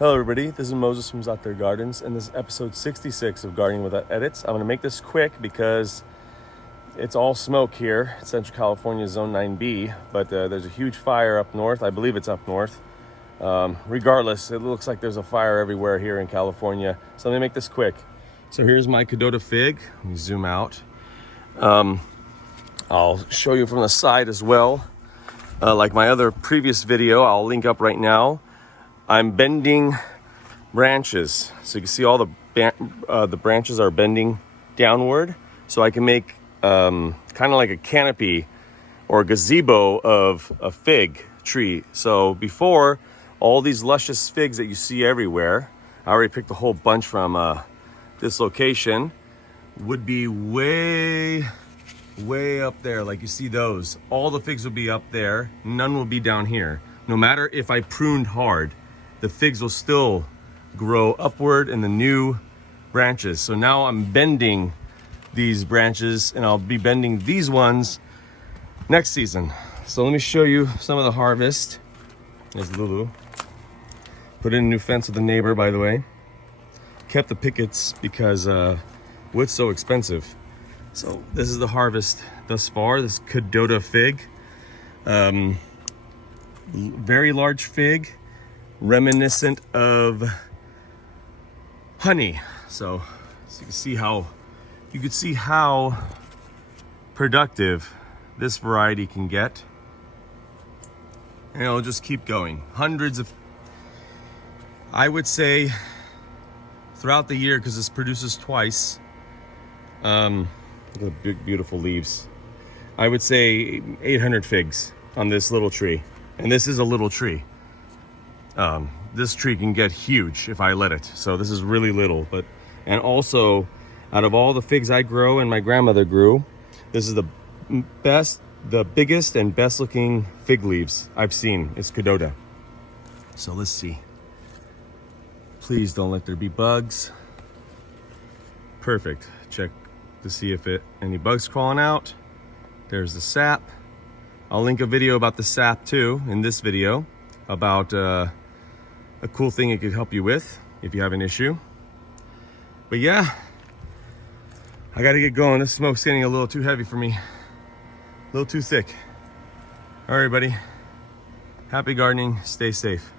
Hello everybody, this is Moses from Zaatar Gardens, and this is episode 66 of Gardening Without Edits. I'm going to make this quick because it's all smoke here. It's Central California Zone 9B, but there's a huge fire up north. I believe it's up north. Regardless, it looks like there's a fire everywhere here in California. So let me make this quick. So here's my Kadota fig. Let me zoom out. I'll show you from the side as well. Like my other previous video, I'll link up right now. I'm bending branches, so you can see all the branches are bending downward, so I can make kind of like a canopy or a gazebo of a fig tree. So before, all these luscious figs that you see everywhere, I already picked a whole bunch from this location, would be way up there. Like you see those, all the figs will be up there, none will be down here. No matter if I pruned hard, the figs will still grow upward in the new branches. So now I'm bending these branches, and I'll be bending these ones next season. So let me show you some of the harvest. There's Lulu. Put in a new fence with the neighbor, by the way. Kept the pickets because wood's so expensive. So this is the harvest thus far. This Kadota fig. Very large fig, reminiscent of honey. So you can see how productive this variety can get, and it'll just keep going. Hundreds of, I would say, throughout the year, because this produces twice. Look at the big beautiful leaves. I would say 800 figs on this little tree, and this is a little tree. This tree can get huge if I let it. So this is really little, and also out of all the figs I grow and my grandmother grew, this is the biggest and best looking fig leaves I've seen. It's Kadota. So let's see. Please don't let there be bugs. Perfect. Check to see if any bugs crawling out. There's the sap. I'll link a video about the sap too in this video, about a cool thing it could help you with if you have an issue. But yeah, I gotta get going. This smoke's getting a little too heavy for me, a little too thick. All right, buddy. Happy gardening. Stay safe.